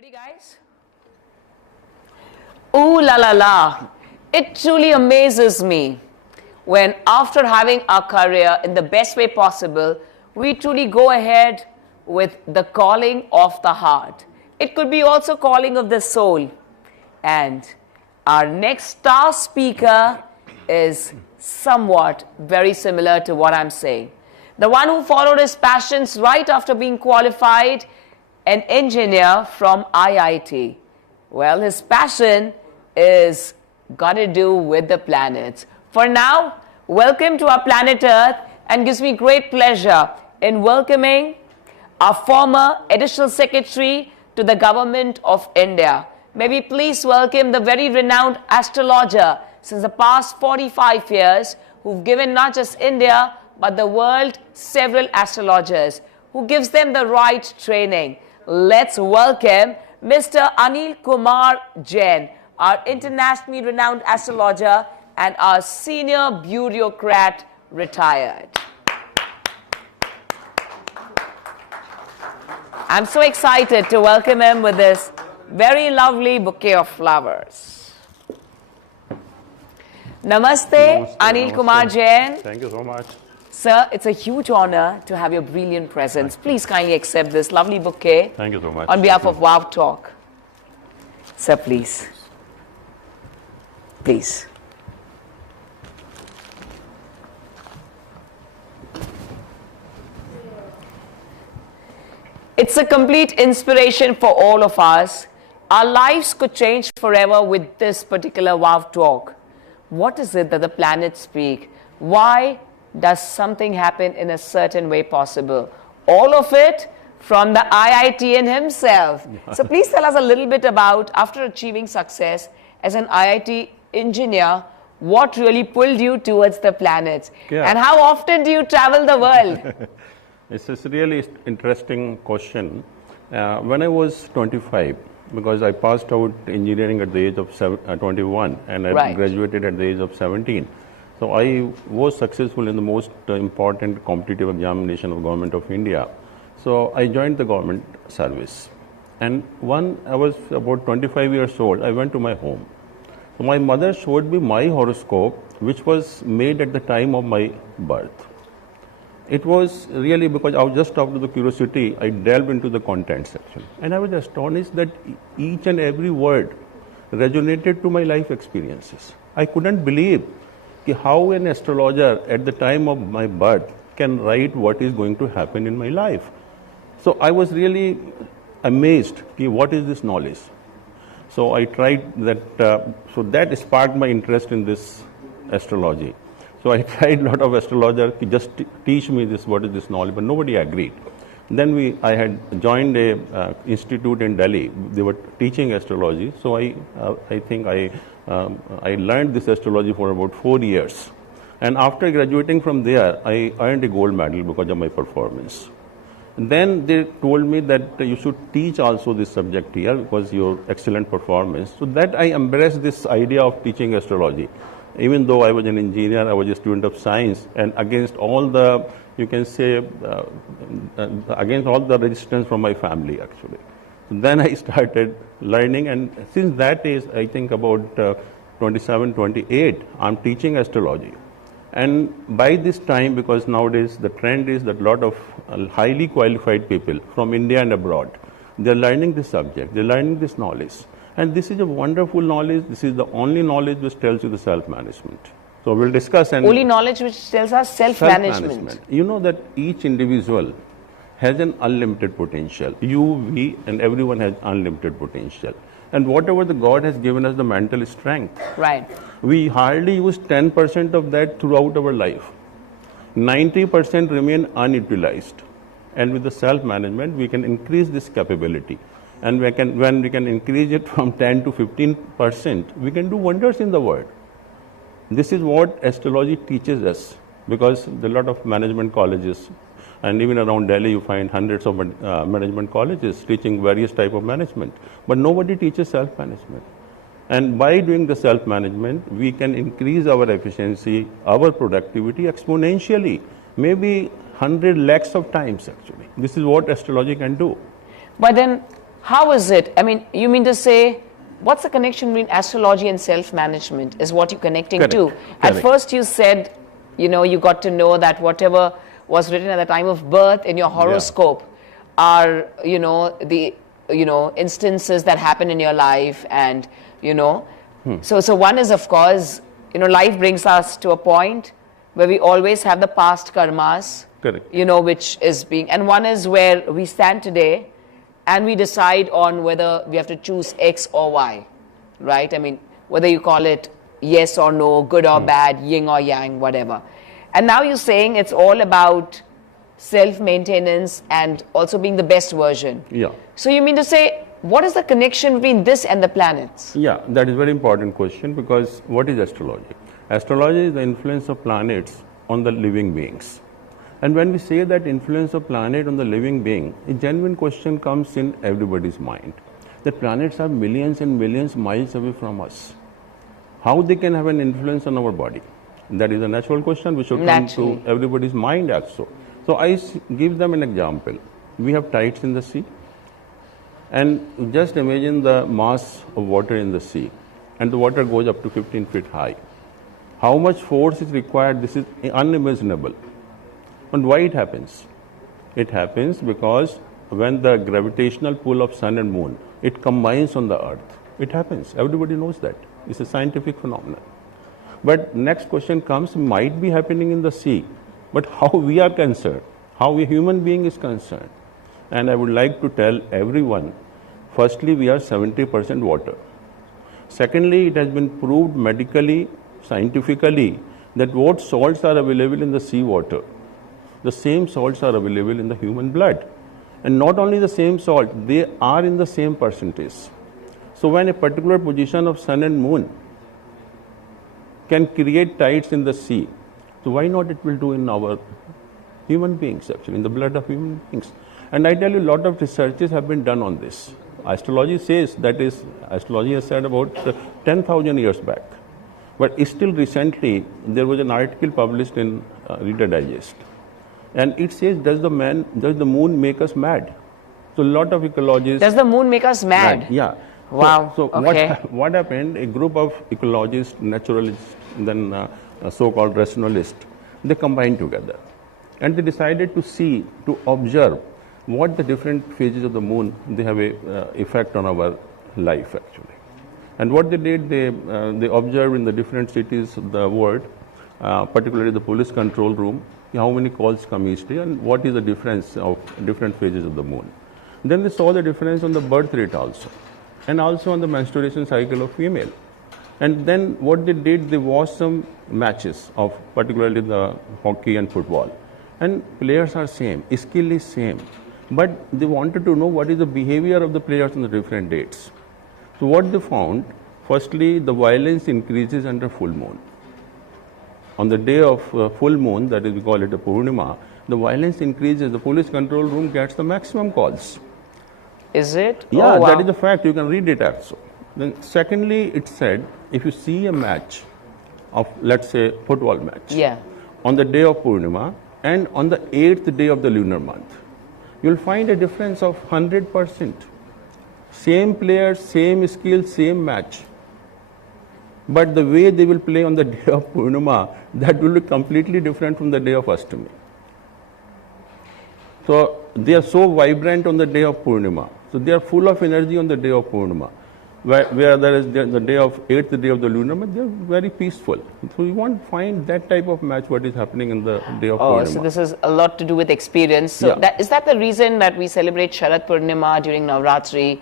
Ready, guys? Ooh la la la. It truly amazes me when, after having our career in the best way possible, we truly go ahead with the calling of the heart. It could be also calling of the soul. And our next star speaker is somewhat very similar to what I'm saying. The one who followed his passions right after being qualified an engineer from IIT. Well, his passion is got to do with the planets. For now, welcome to our planet Earth, and gives me great pleasure in welcoming our former Additional Secretary to the Government of India. May we please welcome the very renowned astrologer since the past 45 years, who've given not just India, but the world several astrologers, who gives them the right training. Let's welcome Mr. Anil Kumar Jain, our internationally renowned astrologer and our senior bureaucrat retired. I'm so excited to welcome him with this very lovely bouquet of flowers. Namaste, Anil Kumar Jain. Thank you so much. Sir, it's a huge honor to have your brilliant presence. Please kindly accept this lovely bouquet. Thank you so much. On behalf of Wow Talk. Sir, please. Please. It's a complete inspiration for all of us. Our lives could change forever with this particular Wow Talk. What is it that the planets speak? Why does something happen in a certain way possible? All of it from the IITian himself. So please tell us a little bit about, after achieving success as an IIT engineer, what really pulled you towards the planets? Yeah. And how often do you travel the world? It's a really interesting question. When I was 25, because I passed out engineering at the age of 21 and I Right. graduated at the age of 17. So I was successful in the most important competitive examination of Government of India. So I joined the government service. And when I was about 25 years old, I went to my home. So my mother showed me my horoscope, which was made at the time of my birth. It was really because I was just out of the curiosity, I delved into the content section. And I was astonished that each and every word resonated to my life experiences. I couldn't believe how an astrologer at the time of my birth can write what is going to happen in my life. So I was really amazed, what is this knowledge? So I tried that, so that sparked my interest in this astrology. So I tried a lot of astrologers to just teach me this, what is this knowledge, but nobody agreed. Then I had joined a institute in Delhi. They were teaching astrology. So I think I learned this astrology for about 4 years. And after graduating from there, I earned a gold medal because of my performance. And then they told me that you should teach also this subject here because your excellent performance. So that I embraced this idea of teaching astrology. Even though I was an engineer, I was a student of science, and against all the, you can say, against all the resistance from my family, actually. Then I started learning, and since that age, I think about 27, 28, I'm teaching astrology. And by this time, because nowadays the trend is that a lot of highly qualified people from India and abroad, they're learning this subject, they're learning this knowledge. And this is a wonderful knowledge. This is the only knowledge which tells you the self-management. So we'll discuss. And Only knowledge which tells us self-management. You know that each individual has an unlimited potential. You, we, and everyone has unlimited potential. And whatever the God has given us the mental strength. Right. We hardly use 10% of that throughout our life. 90% remain unutilized. And with the self-management, we can increase this capability. And when we can increase it from 10 to 15%, we can do wonders in the world. This is what astrology teaches us, because there are a lot of management colleges, and even around Delhi you find hundreds of management colleges teaching various type of management. But nobody teaches self-management. And by doing the self-management, we can increase our efficiency, our productivity exponentially, maybe 100 lakhs of times actually. This is what astrology can do. But then How is it? I mean, you mean to say, what's the connection between astrology and self-management is what you're connecting Correct. to? At Correct. first you said, you got to know that whatever was written at the time of birth in your horoscope are, the, instances that happen in your life and, So one is, of course, life brings us to a point where we always have the past karmas, Correct. which is being, and one is where we stand today and we decide on whether we have to choose X or Y, right? I mean, whether you call it yes or no, good or bad, yin or yang, whatever. And now you're saying it's all about self-maintenance and also being the best version. Yeah. So you mean to say, what is the connection between this and the planets? Yeah, that is a very important question, because what is astrology? Astrology is the influence of planets on the living beings. And when we say that influence of planet on the living being, a genuine question comes in everybody's mind. That planets are millions and millions miles away from us. How they can have an influence on our body? That is a natural question which should come to everybody's mind also. So I give them an example. We have tides in the sea. And just imagine the mass of water in the sea. And the water goes up to 15 feet high. How much force is required? This is unimaginable. And why it happens? It happens because when the gravitational pull of sun and moon, it combines on the earth. It happens. Everybody knows that. It's a scientific phenomenon. But next question comes, might be happening in the sea. But how we are concerned, how a human being is concerned. And I would like to tell everyone, firstly, we are 70% water. Secondly, it has been proved medically, scientifically, that what salts are available in the sea water, the same salts are available in the human blood. And not only the same salt, they are in the same percentage. So when a particular position of sun and moon can create tides in the sea, so why not it will do in our human beings, actually, in the blood of human beings. And I tell you, a lot of researches have been done on this. Astrology says, that is, astrology has said about 10,000 years back. But still recently, there was an article published in Reader Digest. And it says, does the moon make us mad? So a lot of ecologists... Does the moon make us mad? Right, yeah. Wow. So okay. what happened, a group of ecologists, naturalists, then so-called rationalists, they combined together. And they decided to observe what the different phases of the moon, they have a effect on our life, actually. And what they did, they observed in the different cities of the world, particularly the police control room, how many calls come each day and what is the difference of different phases of the moon. Then they saw the difference on the birth rate also, and also on the menstruation cycle of female. And then what they did, they watched some matches of particularly the hockey and football. And players are same, skill is same. But they wanted to know what is the behavior of the players on the different dates. So what they found, firstly, the violence increases under full moon. On the day of full moon, that is, we call it a Purnima, the violence increases. The police control room gets the maximum calls. Is it? Yeah, oh, wow. That is a fact. You can read it also. Then secondly, it said, if you see a match of, let's say, football match, on the day of Purnima and on the 8th day of the lunar month, you'll find a difference of 100%. Same players, same skill, same match. But the way they will play on the day of Purnima, that will be completely different from the day of Ashtami. So they are so vibrant on the day of Purnima. So they are full of energy on the day of Purnima. Where there is the day of 8th day of the lunar month, they are very peaceful. So you won't find that type of match what is happening in the day of Purnima. So this is a lot to do with experience. So is that the reason that we celebrate Sharad Purnima during Navratri?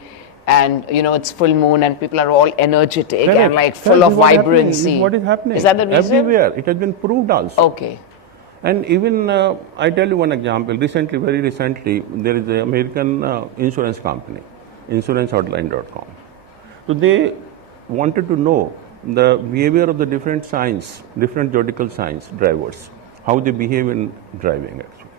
And it's full moon and people are all energetic and like full of vibrancy. What is happening? Is that the reason? Everywhere. It has been proved also. Okay. And even, I tell you one example. Very recently, there is an American insurance company, insurancehotline.com. So they wanted to know the behavior of the different signs, different zodiacal signs, drivers, how they behave in driving actually.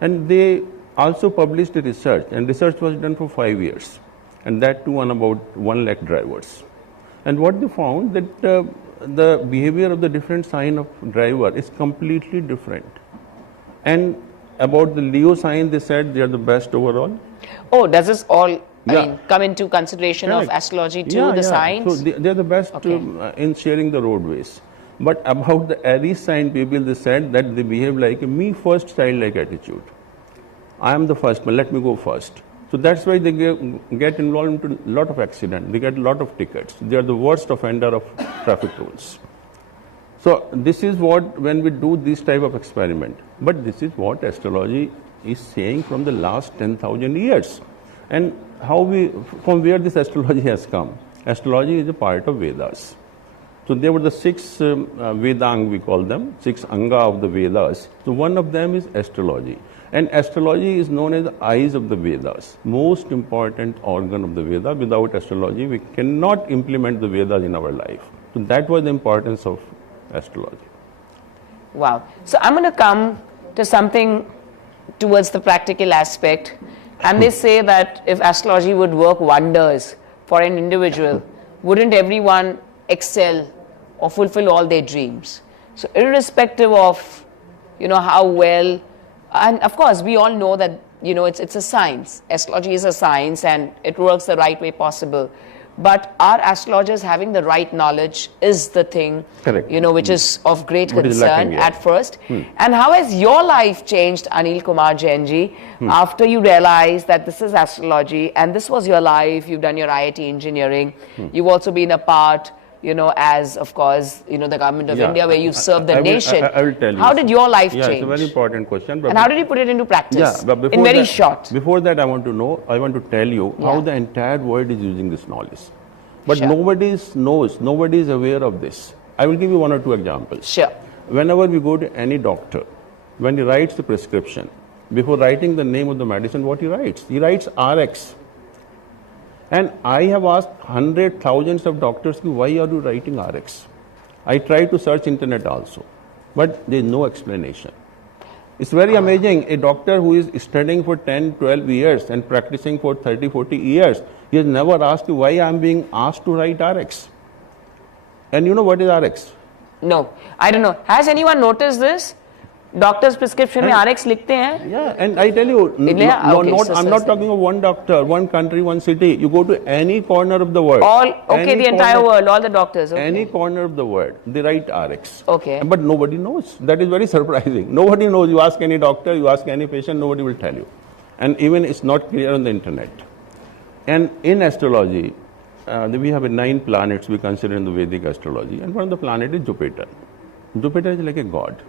And they also published a research, and research was done for 5 years. And that too on about 1 lakh drivers. And what they found, that the behavior of the different sign of driver is completely different. And about the Leo sign, they said they are the best overall. Oh, does this all come into consideration of Correct. astrology too, the signs? So they're the best in sharing the roadways. But about the Aries sign people, they said that they behave like a me first childlike attitude. I am the first, but let me go first. So that's why they get involved into a lot of accidents. They get a lot of tickets. They are the worst offender of traffic rules. So this is what, when we do this type of experiment, but this is what astrology is saying from the last 10,000 years. And from where this astrology has come. Astrology is a part of Vedas. So there were the 6 Vedang, we call them, 6 Anga of the Vedas. So one of them is astrology. And astrology is known as the eyes of the Vedas, most important organ of the Veda. Without astrology, we cannot implement the Vedas in our life. So that was the importance of astrology. Wow. So I'm going to come to something towards the practical aspect. And they say that if astrology would work wonders for an individual, wouldn't everyone excel or fulfill all their dreams? So irrespective of, how well, and of course we all know that, it's a science. Astrology is a science and it works the right way possible. But are astrologers having the right knowledge is the thing, Correct. Which is of great What is concern lacking, at first. And how has your life changed, Anil Kumar Jainji, after you realized that this is astrology and this was your life? You've done your IIT engineering. You've also been a part, as of course, the government of India, where you've served the nation. I will tell you. How did your life change? It's a very important question. And how did you put it into practice? But in very short. Before that, I want to tell you how the entire world is using this knowledge. But Sure. nobody is aware of this. I will give you 1 or 2 examples. Sure. Whenever we go to any doctor, when he writes the prescription, before writing the name of the medicine, what he writes? He writes RX. And I have asked hundreds, thousands of doctors, why are you writing RX? I tried to search internet also, but there is no explanation. It's very amazing. A doctor who is studying for 10, 12 years and practicing for 30, 40 years, he has never asked why I am being asked to write RX. And you know what is RX? No, I don't know. Has anyone noticed this? Doctor's prescription में RX लिखते हैं? Yeah, and I tell you, I'm not talking of one doctor, one country, one city. You go to any corner of the world. The entire world, all the doctors. Okay. Any corner of the world, they write RX. Okay. But nobody knows. That is very surprising. Nobody knows. You ask any doctor, you ask any patient, nobody will tell you. And even it's not clear on the internet. And in astrology, we have 9 planets we consider in the Vedic astrology. And one of the planets is Jupiter. Jupiter is like a god.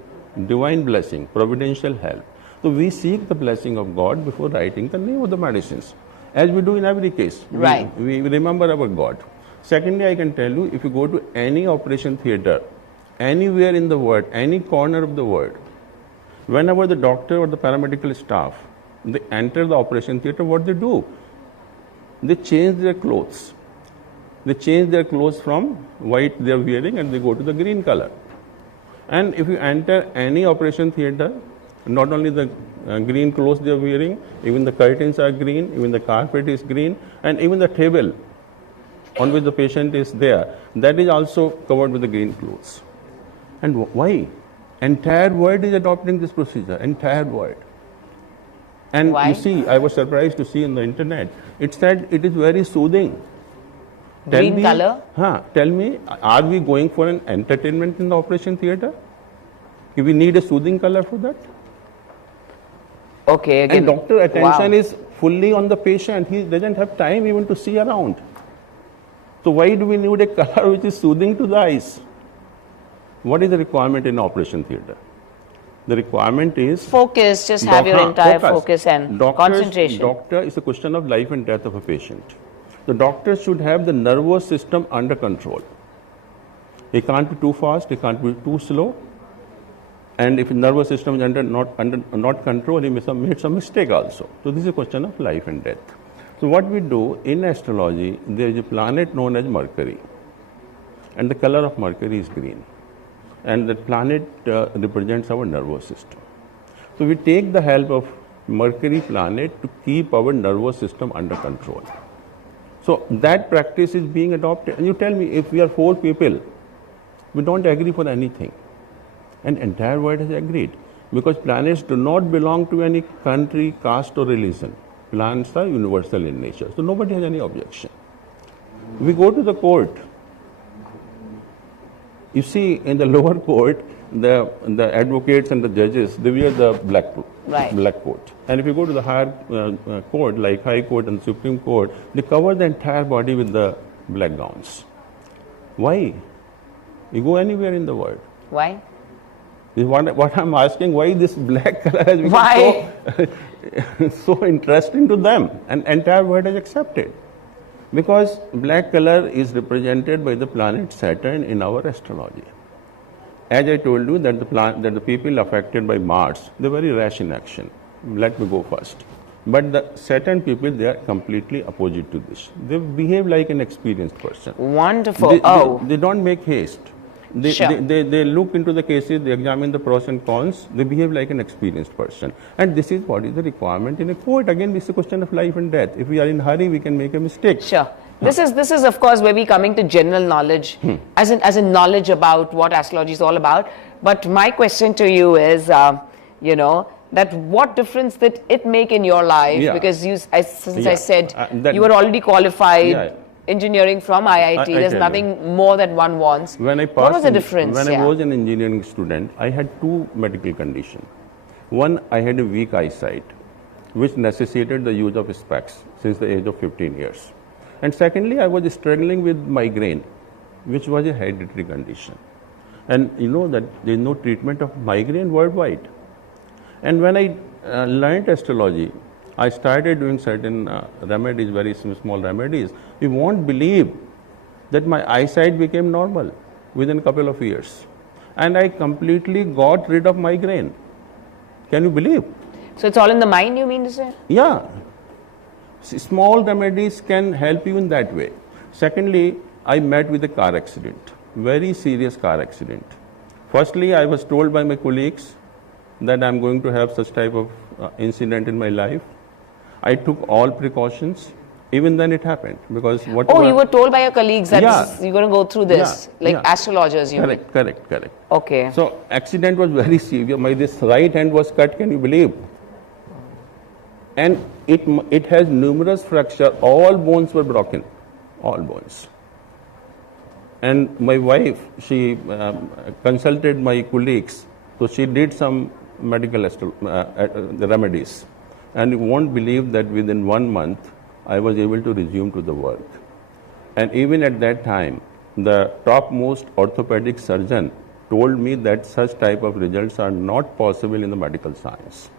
Divine blessing, providential help. So we seek the blessing of God before writing the name of the medicines, as we do in every case. Right. We remember our God. Secondly, I can tell you, if you go to any operation theater, anywhere in the world, any corner of the world, whenever the doctor or the paramedical staff, they enter the operation theater, what they do? They change their clothes. They change their clothes from white they are wearing and they go to the green color. And if you enter any operation theater, not only the green clothes they are wearing, even the curtains are green, even the carpet is green, and even the table on which the patient is there, that is also covered with the green clothes. And why? Entire world is adopting this procedure, entire world. And why? You see, I was surprised to see on the internet, it said it is very soothing. Green color? Tell me, are we going for an entertainment in the operation theater? Do we need a soothing color for that? Okay, again. And doctor attention is fully on the patient. He doesn't have time even to see around. So why do we need a color which is soothing to the eyes? What is the requirement in operation theater? The requirement is focus, just have your entire focus and concentration. Doctor is a question of life and death of a patient. The doctor should have the nervous system under control. He can't be too fast, he can't be too slow. And if the nervous system is not control, he may make some mistake also. So this is a question of life and death. So what we do in astrology, there is a planet known as Mercury. And the color of Mercury is green. And that planet represents our nervous system. So we take the help of Mercury planet to keep our nervous system under control. So that practice is being adopted. And you tell me, if we are 4 people, we don't agree for anything. And entire world has agreed. Because planets do not belong to any country, caste or religion. Planets are universal in nature, so nobody has any objection. We go to the court. You see, in the lower court, the advocates and the judges, they wear the black coat. And if you go to the higher court, like High Court and Supreme Court, they cover the entire body with the black gowns. Why? You go anywhere in the world. Why? What I'm asking, why this black color has become so interesting to them, and entire world has accepted. Because black color is represented by the planet Saturn in our astrology. As I told you that the people affected by Mars, they're very rash in action. Let me go first. But the Saturn people, they are completely opposite to this. They behave like an experienced person. Wonderful. They don't make haste. They look into the cases, they examine the pros and cons, they behave like an experienced person. And this is what is the requirement in a court. Again, this is a question of life and death. If we are in a hurry, we can make a mistake. Sure. This is of course where we coming to general knowledge, as in knowledge about what astrology is all about. But my question to you is, that what difference did it make in your life? Yeah. Because I said you were already qualified, engineering from IIT. There's nothing more that one wants. When I passed, what was the difference? When I was an engineering student, I had two medical conditions. One, I had a weak eyesight, which necessitated the use of specs since the age of 15 years. And secondly, I was struggling with migraine, which was a hereditary condition. And you know that there is no treatment of migraine worldwide. And when I learned astrology, I started doing certain remedies, very small remedies. You won't believe that my eyesight became normal within a couple of years. And I completely got rid of migraine. Can you believe? So it's all in the mind, you mean to say? Yeah. Small remedies can help you in that way. Secondly, I met with a car accident, very serious car accident. Firstly, I was told by my colleagues that I'm going to have such type of incident in my life. I took all precautions. Even then it happened because whatever. Oh, you were told by your colleagues that you're going to go through this, astrologers, you mean? Correct. Okay. So accident was very severe. This right hand was cut, can you believe? And it has numerous fractures. All bones were broken, all bones. And my wife, she consulted my colleagues, so she did some medical remedies. And you won't believe that within 1 month, I was able to resume to the work. And even at that time, the topmost orthopedic surgeon told me that such type of results are not possible in the medical science.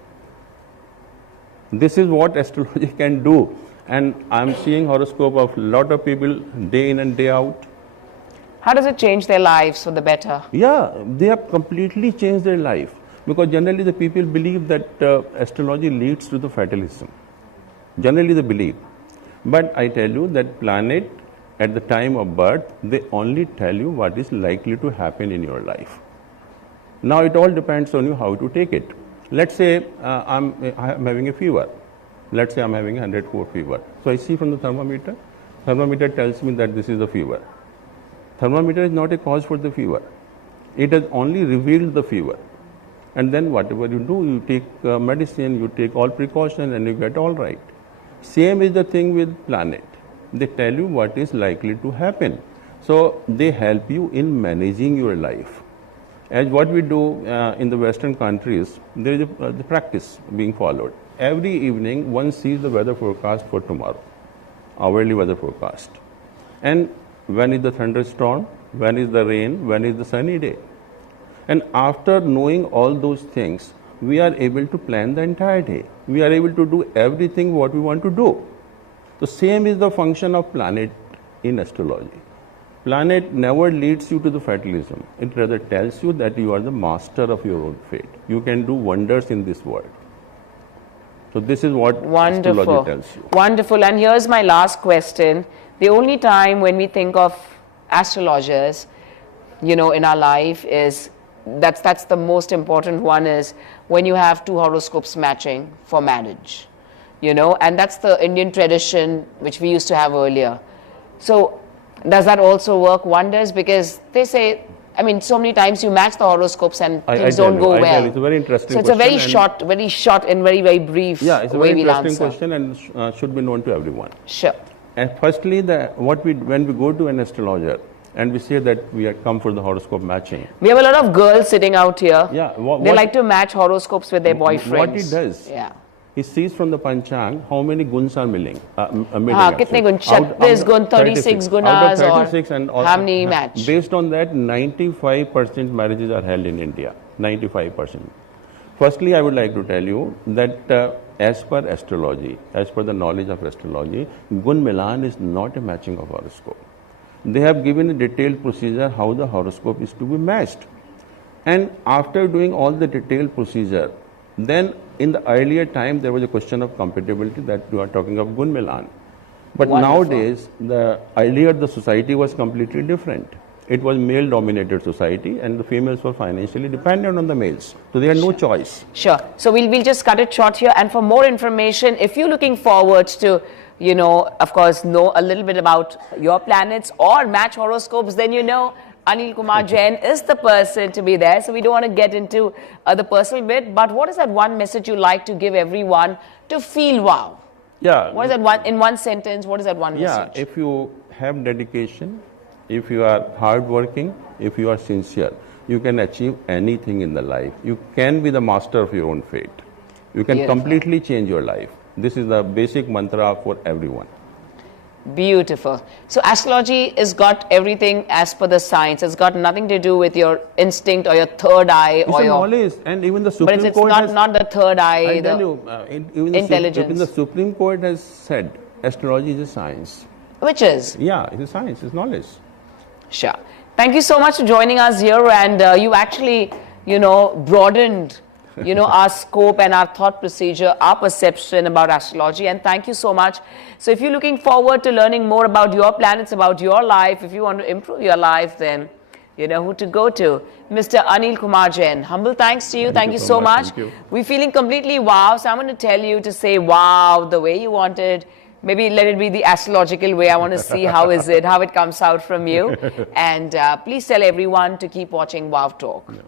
This is what astrology can do. And I'm seeing horoscope of a lot of people day in and day out. How does it change their lives for the better? Yeah, they have completely changed their life. Because generally the people believe that astrology leads to the fatalism. Generally they believe. But I tell you that planet at the time of birth, they only tell you what is likely to happen in your life. Now it all depends on you how to take it. Let's say I'm having a fever. Let's say I'm having 104 fever. So I see from the thermometer. Thermometer tells me that this is a fever. Thermometer is not a cause for the fever. It has only revealed the fever. And then whatever you do, you take medicine, you take all precaution and you get all right. Same is the thing with planet. They tell you what is likely to happen. So they help you in managing your life. As what we do in the Western countries, there is the practice being followed. Every evening, one sees the weather forecast for tomorrow, hourly weather forecast. And when is the thunderstorm, when is the rain, when is the sunny day. And after knowing all those things, we are able to plan the entire day. We are able to do everything what we want to do. The same is the function of planet in astrology. Planet never leads you to the fatalism. It rather tells you that you are the master of your own fate. You can do wonders in this world. So this is what astrology tells you. Wonderful. And here's my last question. The only time when we think of astrologers, in our life is, that's the most important one, is when you have two horoscopes matching for marriage. And that's the Indian tradition which we used to have earlier. So does that also work wonders? Because they say I mean, so many times you match the horoscopes and things tell don't you, go I tell well. you, it's a very interesting So it's a very question short and very brief Yeah, it's a way very we'll interesting answer. question and should be known to everyone. Sure. And firstly, when we go to an astrologer and we say that we have come for the horoscope matching. We have a lot of girls sitting out here. Yeah, they like to match horoscopes with their boyfriends. What he does, yeah. he sees from the panchang how many guns are milling. Kitne gun? 36 gun, 36 gunas, out of 36 and how many match? Based on that, 95% marriages are held in India. 95%. Firstly, I would like to tell you that as per astrology, as per the knowledge of astrology, gun milan is not a matching of horoscope. They have given a detailed procedure how the horoscope is to be matched. And after doing all the detailed procedure, then in the earlier time there was a question of compatibility that you are talking of gun milan. But Wonderful. nowadays, earlier the society was completely different. It was male-dominated society, and the females were financially dependent on the males. So they had no choice. Sure. So we'll just cut it short here. And for more information, if you're looking forward to, of course, know a little bit about your planets or match horoscopes, then Anil Kumar Jain is the person to be there. So we don't want to get into the personal bit. But what is that one message you like to give everyone to feel wow? Yeah. What is that in one sentence? What is that one message? Yeah. If you have dedication, if you are hardworking, if you are sincere, you can achieve anything in the life. You can be the master of your own fate. You can completely change your life. This is the basic mantra for everyone. Beautiful. So astrology has got everything as per the science. It's got nothing to do with your instinct or your third eye It's or a your knowledge, and even the Supreme but it's Court not the third eye. I tell you, even intelligence. The Supreme Court has said astrology is a science. Which is? Yeah, it's a science. It's knowledge. Sure. Thank you so much for joining us here, and you actually, broadened, our scope and our thought procedure, our perception about astrology, and thank you so much. So if you're looking forward to learning more about your planets, about your life, if you want to improve your life, then you know who to go to. Mr. Anil Kumar Jain, humble thanks to you. Thank you so much. Thank you. We're feeling completely wow, so I'm going to tell you to say wow the way you wanted. Maybe let it be the astrological way. I want to see how it comes out from you. And please tell everyone to keep watching Wow Talk. Yeah.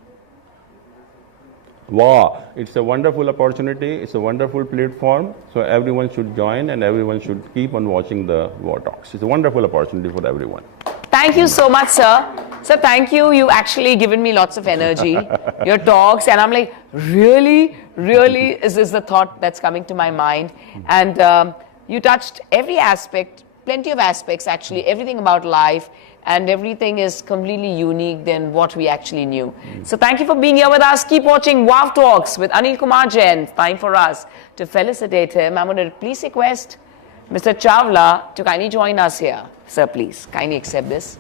Wow, it's a wonderful opportunity. It's a wonderful platform. So everyone should join and everyone should keep on watching the Wow Talks. It's a wonderful opportunity for everyone. Thank you so much, sir. Sir, thank you. You actually given me lots of energy. Your talks, and I'm like, really is this the thought that's coming to my mind? And you touched every aspect, plenty of aspects actually, everything about life, and everything is completely unique than what we actually knew. So thank you for being here with us. Keep watching Wow Talks with Anil Kumar Jain. Time for us to felicitate him. I'm going to please request Mr. Chawla to kindly join us here. Sir, please, kindly accept this.